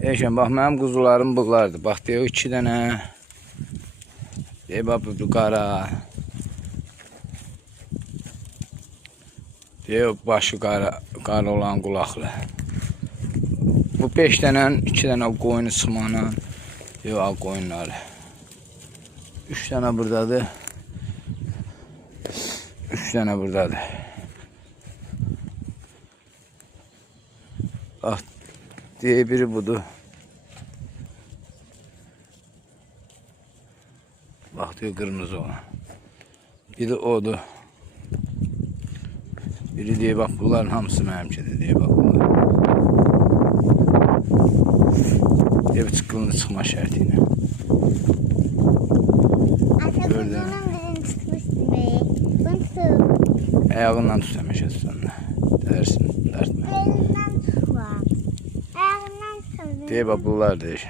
Eşen bax mənim quzularım bunlardır. Bax deyək 2 dənə. Deyək bax bu qara. Deyək başı qara olan qulaqlı. Bu 5 dənənin 2 dənə qoyunu çıxmaqla. Deyək al qoyunları. 3 dənə buradadır. 3 dənə buradadır. Bax deyək biri budur. Bax deyək qırmızı olan. Biri odur. Biri deyək bax bunların hamısı mənimkidir deyək bax bunlar. Deyək çıxqılını çıxma şərti ilə. Bunun birini tutmuşsun bey. Bunu tut. Ayağından tut həmişə tutanla. Dərsin, dərtmə. Elinden tutma. Ayağından tutma. Deyək bax bunlar deyək.